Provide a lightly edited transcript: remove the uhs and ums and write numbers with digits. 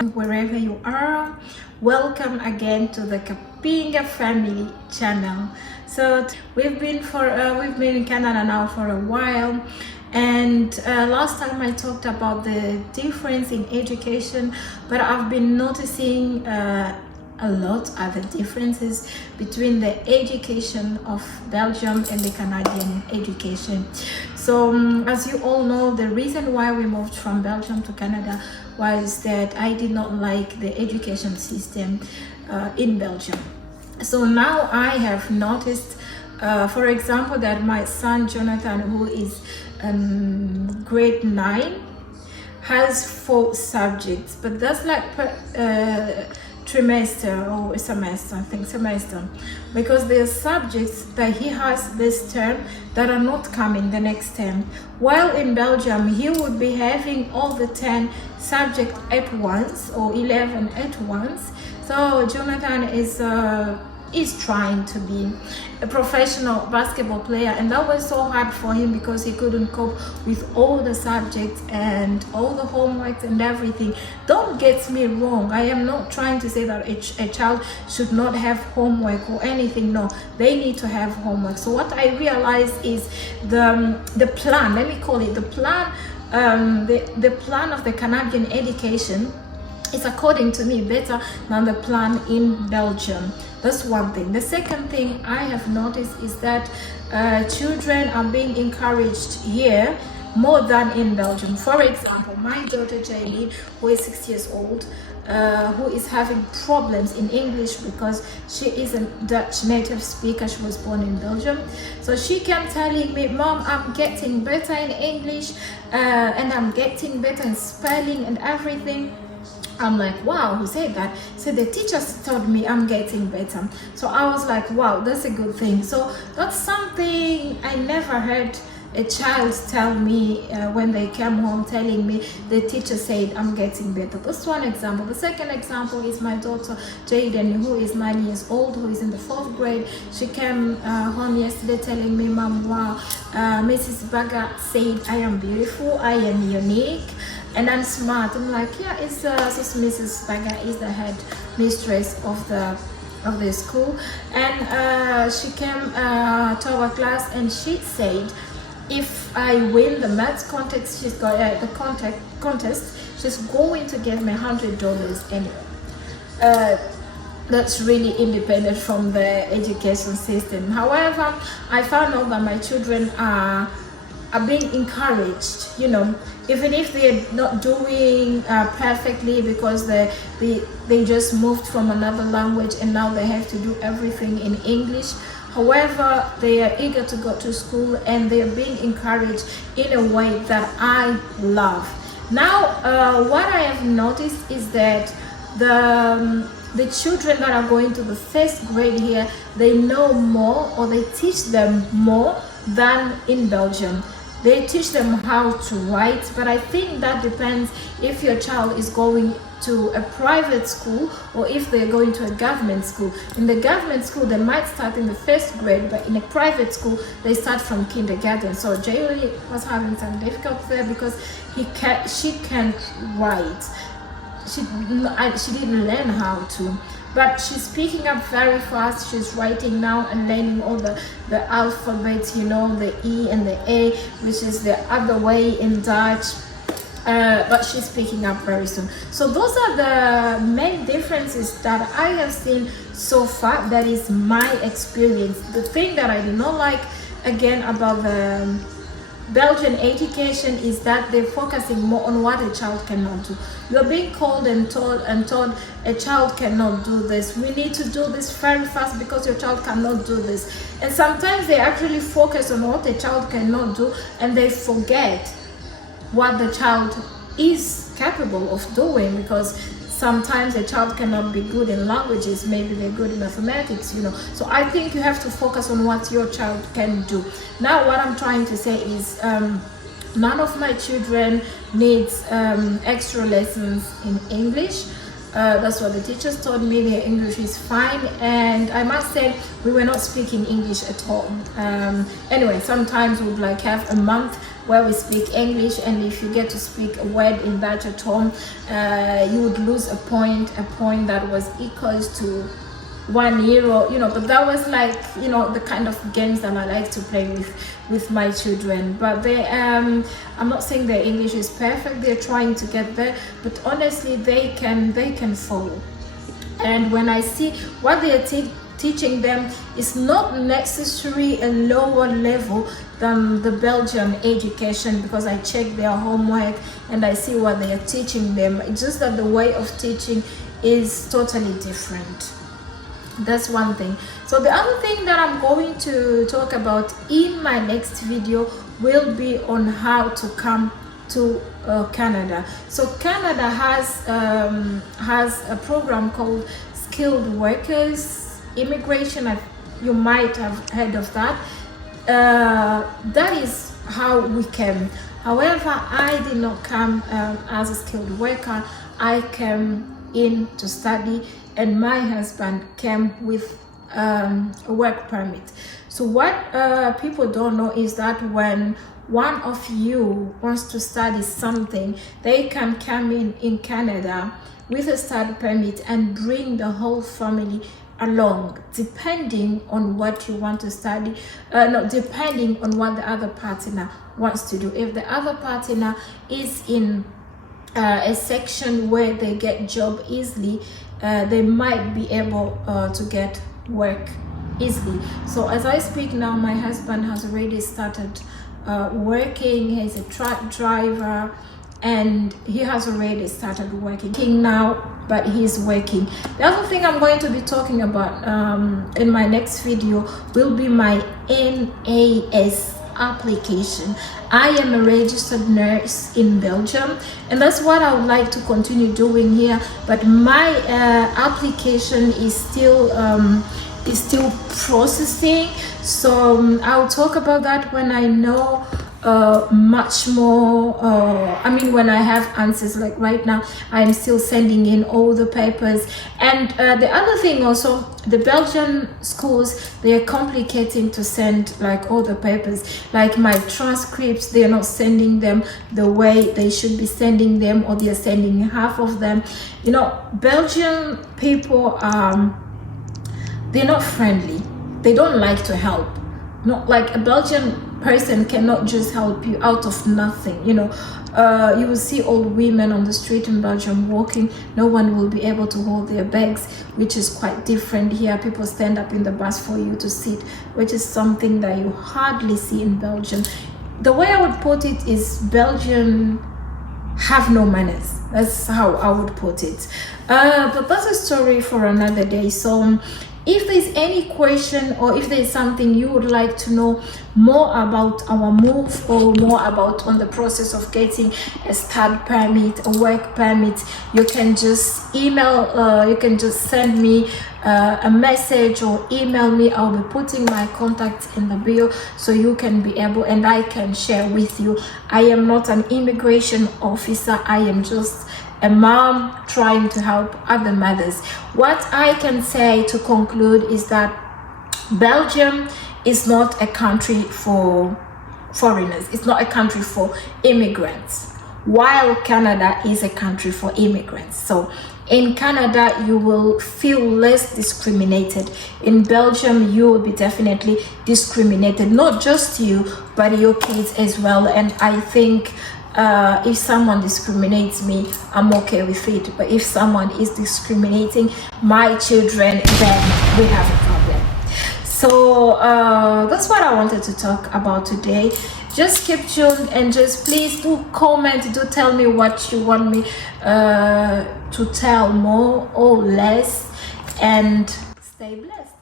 Wherever you are, welcome again to the Kapinga family channel. So we've been in Canada now for a while, and last time I talked about the difference in education, but I've been noticing a lot of the differences between the education of Belgium and the Canadian education. So as you all know, the reason why we moved from Belgium to Canada was that I did not like the education system in Belgium. So now I have noticed, for example, that my son Jonathan, who is grade 9, has 4 subjects, but that's like trimester or semester, I think semester, because there are subjects that he has this term that are not coming the next term, while in Belgium he would be having all the 10 subjects at once or 11 at once. So Jonathan is trying to be a professional basketball player, and that was so hard for him because he couldn't cope with all the subjects and all the homework and everything. Don't get me wrong, I am not trying to say that a child should not have homework or anything. No, they need to have homework. So what I realized is the plan, let me call it the plan, the plan of the Canadian education is, according to me, better than the plan in Belgium. That's one thing. The second thing I have noticed is that children are being encouraged here more than in Belgium. For example, my daughter Jaylene, who is 6 years old, who is having problems in English because she is a Dutch native speaker. She was born in Belgium. So she kept telling me, Mom, I'm getting better in English and I'm getting better in spelling and everything. I'm like, wow, who said that? So the teachers told me I'm getting better. So I was like, wow, that's a good thing. So that's something I never heard a child tell me when they came home, telling me the teacher said I'm getting better. That's one example. The second example is my daughter Jaden, who is 9 years old, who is in the 4th grade. She came home yesterday telling me, Mom, wow, Mrs. Baga said I am beautiful, I am unique, and I'm smart. I'm like, yeah, it's Mrs. Baga is the head mistress of the school, and she came to our class and she said, if I win the maths contest, contest, she's going to give me $100 anyway. That's really independent from the education system. However, I found out that my children are being encouraged, you know, even if they're not doing perfectly because they just moved from another language and now they have to do everything in English. However, they are eager to go to school and they are being encouraged in a way that I love. Now, what I have noticed is that the children that are going to the 1st grade here, they know more, or they teach them more than in Belgium. They teach them how to write, but I think that depends if your child is going to a private school or if they're going to a government school. In the government school, they might start in the 1st grade, but in a private school, they start from kindergarten. So Jaylee was having some difficulty there because she can't write. She didn't learn how to, but she's picking up very fast. She's writing now and learning all the alphabets, you know, the E and the A, which is the other way in Dutch. But she's picking up very soon. So those are the main differences that I have seen so far. That is my experience. The thing that I do not like, again, about the Belgian education is that they're focusing more on what a child cannot do. You're being called and told a child cannot do this. We need to do this very fast because your child cannot do this. And sometimes they actually focus on what a child cannot do and they forget what the child is capable of doing, because sometimes a child cannot be good in languages, maybe they're good in mathematics, you know. So I think you have to focus on what your child can do. Now what I'm trying to say is none of my children needs extra lessons in English. That's what the teachers told me. Their English is fine, and I must say we were not speaking English at home. Anyway, sometimes we would like have a month where we speak English, and if you get to speak a word in Dutch at home, you would lose a point that was equals to €1, you know. But that was like, you know, the kind of games that I like to play with my children. But they I'm not saying their English is perfect, they're trying to get there, but honestly they can follow. And when I see what they are teaching them is not necessarily a lower level than the Belgian education, because I check their homework and I see what they are teaching them. It's just that the way of teaching is totally different. That's one thing. So the other thing that I'm going to talk about in my next video will be on how to come to Canada. So Canada has a program called skilled workers immigration. You might have heard of that. That is how we came. However, I did not come as a skilled worker. I came in to study, and my husband came with a work permit. So what people don't know is that when one of you wants to study something, they can come in Canada with a study permit and bring the whole family along, depending on what you want to study, depending on what the other partner wants to do. If the other partner is in a section where they get job easily, they might be able to get work easily. So as I speak now, my husband has already started working. He's a truck driver and he has already started working now, but he's working. The other thing I'm going to be talking about in my next video will be my NAS application. I am a registered nurse in Belgium, and that's what I would like to continue doing here, but my application is still processing. So I'll talk about that when I know much more. I mean, when I have answers. Like right now I'm still sending in all the papers. And the other thing also, the Belgian schools, they are complicating to send like all the papers, like my transcripts. They are not sending them the way they should be sending them, or they are sending half of them. You know, Belgian people, they're not friendly. They don't like to help. Not like a Belgian person cannot just help you out of nothing. You know, you will see old women on the street in Belgium walking. No one will be able to hold their bags, which is quite different here. People stand up in the bus for you to sit, which is something that you hardly see in Belgium. The way I would put it is Belgian have no manners. That's how I would put it. But that's a story for another day. So if there's any question, or if there's something you would like to know more about our move, or more about on the process of getting a study permit, a work permit, you can just email, you can just send me a message or email me. I'll be putting my contacts in the bio so you can be able, and I can share with you. I am not an immigration officer. I am just a mom trying to help other mothers. What I can say to conclude is that Belgium is not a country for foreigners. It's not a country for immigrants, while Canada is a country for immigrants. So in Canada, you will feel less discriminated. In Belgium, you will be definitely discriminated, not just you, but your kids as well. And I think if someone discriminates me, I'm okay with it. But if someone is discriminating my children, then we have a problem. So that's what I wanted to talk about today. Just keep tuned, and just please do comment, do tell me what you want me to tell more or less, and stay blessed.